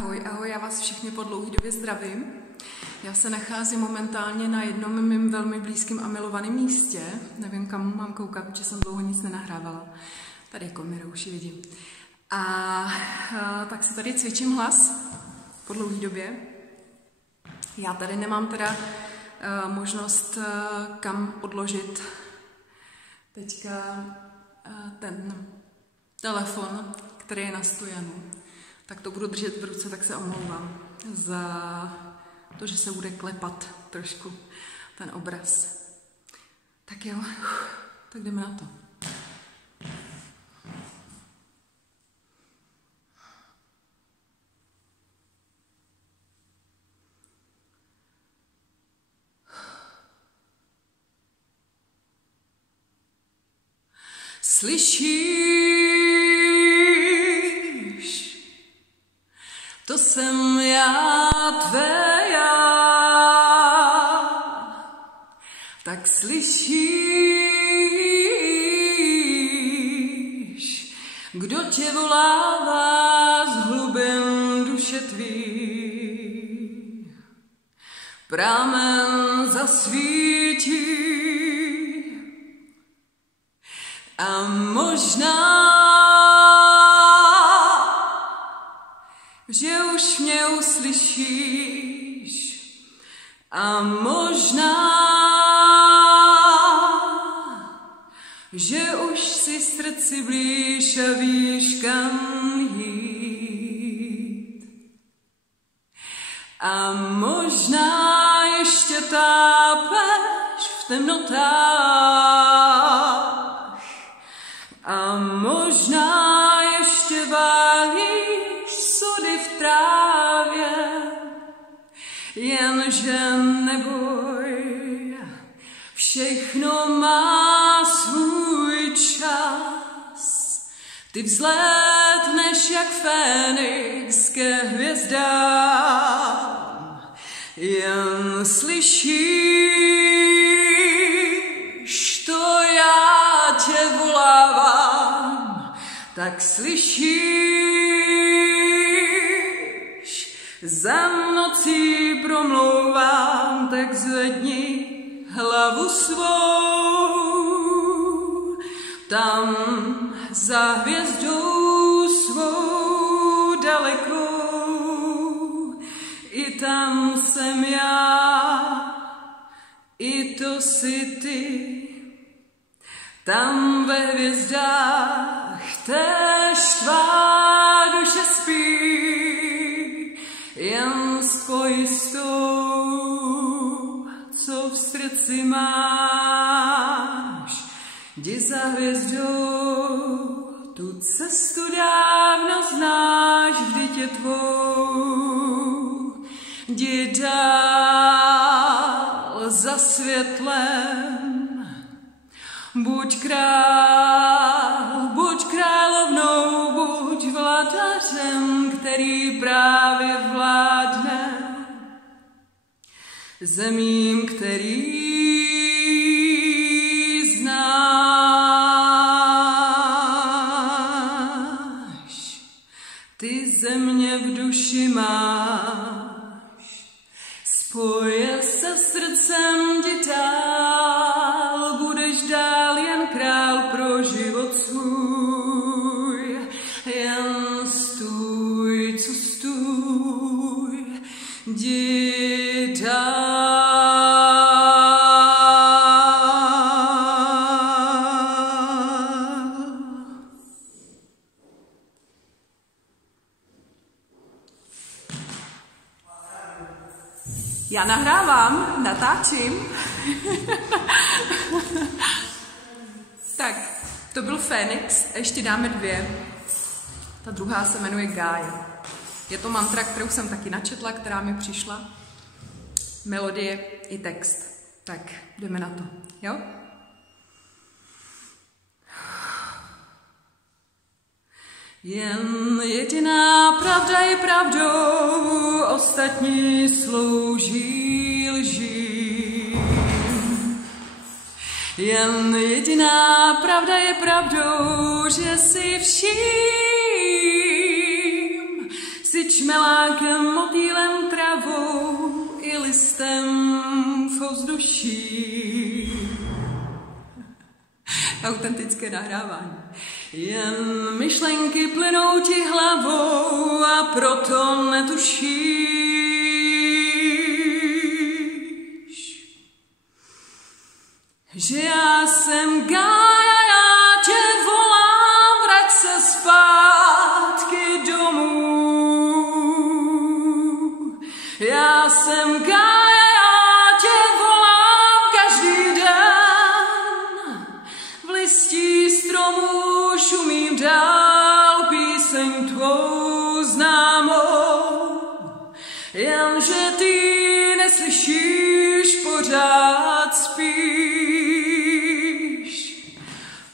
Ahoj, ahoj, já vás všechny po dlouhé době zdravím. Já se nacházím momentálně na jednom mým velmi blízkým a milovaném místě. Nevím, kam mám koukat, protože jsem dlouho nic nenahrávala. Tady jako Mirouši vidím. A tak si tady cvičím hlas po dlouhé době. Já tady nemám teda možnost kam odložit teďka ten telefon, který je na stojanu. Tak to budu držet v ruce, tak se omlouvám za to, že se bude klepat trošku ten obraz. Tak jo, tak jdeme na to. Slyšíš, to jsem já, tvé já, tak slyšíš, kdo tě volává z hlubin duše tvý, pramen zasvítí a možná, že už mě uslyšíš a možná, že už si srdci blíž a víš, kam jít. A možná ještě tápeš v temnotách a možná ještě válíš sudy v trávě, jenže neboj, všechno má svůj čas. Ty vzlétneš jak Fénix ke hvězdám, jen slyšíš, to já tě volávám, tak slyšíš, za nocí promlouvám, tak zvedni hlavu svou, tam za hvězdou svou dalekou, i tam jsem já, i to jsi ty, tam ve hvězdách též tvá duše spí, jen spoj s tou, co v srdci máš. Jdi za hvězdou, tu cestu dávno znáš, vždyť je tvou. Jdi dál za světlem, buď král, buď královnou, buď vladařem, který právě vládne zemím, který znáš. Ty země v duši máš, spoje se srdcem ti dál, budeš dál jen král pro život svůj, jen stůj, co stůj, jdi dál. Já nahrávám, natáčím. Tak, to byl Fénix, a ještě dáme dvě. Ta druhá se jmenuje Gája. Je to mantra, kterou jsem taky načetla, která mi přišla. Melodie i text. Tak, jdeme na to, jo? Jen jediná pravda je pravdou, ostatní slouží lží. Jen jediná pravda je pravdou, že si vším si čmelá ptákem, motýlem, travou i listem v ovzduší. Autentické nahrávání. Jen myšlenky plynou ti hlavou a proto netušíš, že já jsem Gája, já tě volám, vrať se zpátky domů. Já jsem Gája, já tě volám každý den, v listí stromů šumím dál píseň tvou známou, jenže ty neslyšíš, pořád spíš.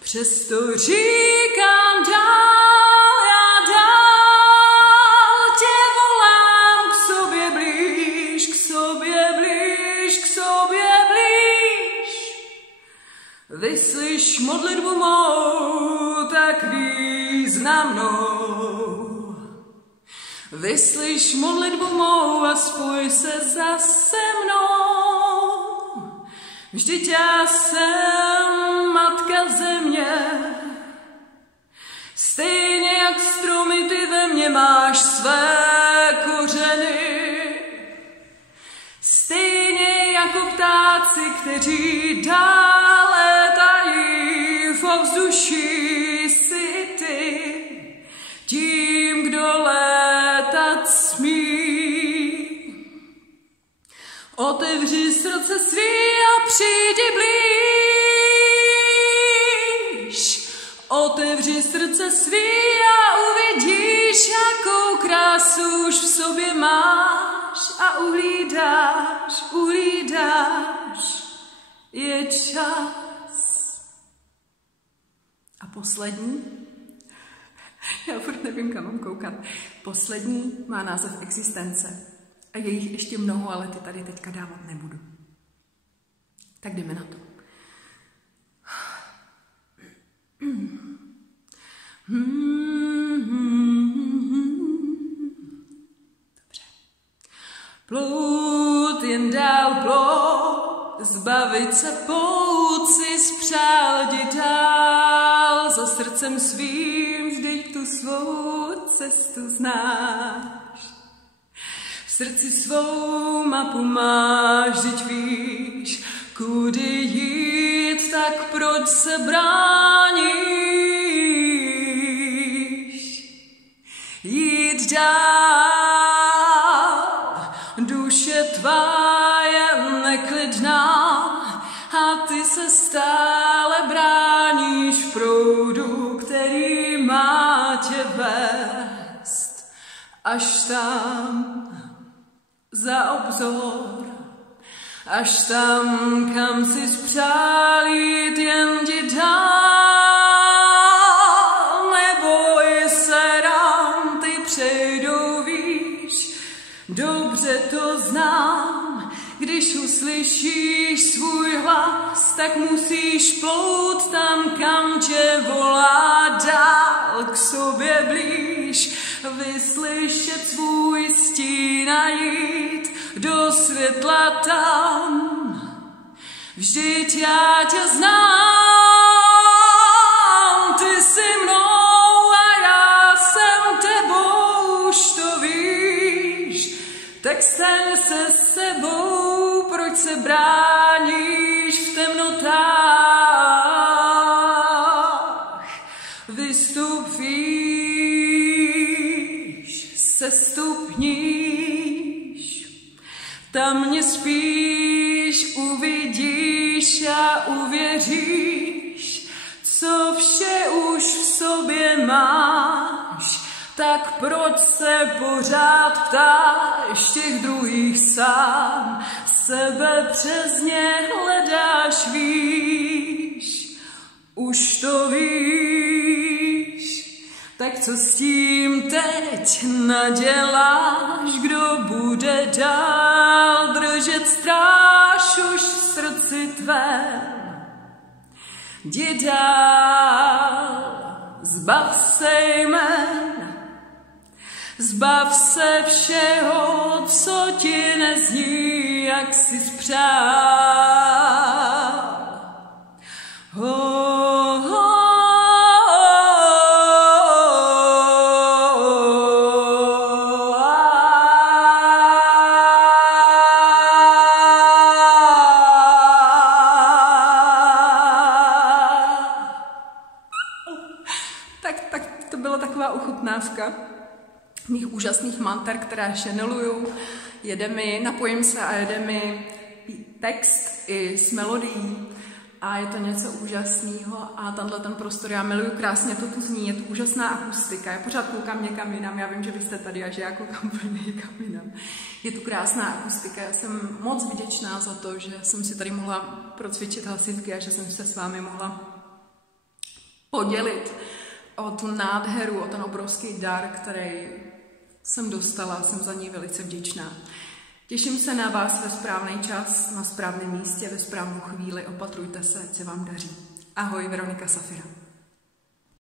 Přesto říkám dál, já dál tě volám k sobě blíž, k sobě blíž, k sobě blíž. Vyslyš modlitbu mou tak významnou. Vyslyš modlitbu mou a spoj se zase mnou. Vždyť já jsem matka země, stejně jak stromy ty ve mně máš své kořeny. Stejně jako ptáci, kteří dále tají v ovzduší, si ty tím, kdo létat smí. Otevři srdce svý a přijdi blíž. Otevři srdce svý a uvidíš, jakou krásu už v sobě máš a uhlídáš, uhlídáš, je čas. A poslední, já furt nevím, kam mám koukat, poslední má název existence. A je jich ještě mnoho, ale ty tady teďka dávat nebudu. Tak jdeme na to. Dobře. Plout jen dál plout, zbavit se pout si spřál, jdi dál za srdcem svým, vždyť tu svou cestu znáš. V srdci svou mapu máš, vždyť víš, kudy jít, tak proč se bráníš? Jít dál, duše tvá je neklidná a ty se stále bráníš v proudu, který má tě vést až tam za obzor, až tam, kam si spřál jít, jen jdi dál. Neboj se, ramty přejdou, víš, dobře to znám. Když uslyšíš svůj hlas, tak musíš plout tam, kam tě volá dál, k sobě blíž, vyslyšet svůj stín a jít do světla tam. Vždyť já tě znám, ty jsi mnou a já jsem tebou, už to víš, tak staň se sebou, proč se bráníš v temnotách. Vystup, víš, sestupníš, tam mě spíš uvidíš a uvěříš, co vše už v sobě máš, tak proč se pořád ptáš těch druhých sám, sebe přes ně hledáš, víš, už to víš, tak co s tím teď naděláš, kdo bude dál držet stráž už v srdci tvém. Jdi dál, zbav se jmen, Zbav se všeho, co ti nezní, jak jsi spřál. Tak to byla taková ochutnávka mých úžasných manter, které channeluju. Jede mi, napojím se a jede mi text i s melodií a je to něco úžasného a tenhle ten prostor, já miluju krásně, to tu zní, je to úžasná akustika, já pořád koukám někam jinam, já vím, že vy jste tady a že já koukám úplně někam jinam. Je tu krásná akustika, já jsem moc vděčná za to, že jsem si tady mohla procvičit hlasivky a že jsem se s vámi mohla podělit o tu nádheru, o ten obrovský dar, který jsem dostala, jsem za ní velice vděčná. Těším se na vás ve správný čas, na správném místě, ve správnou chvíli. Opatrujte se, ať se vám daří. Ahoj, Veronika Safira.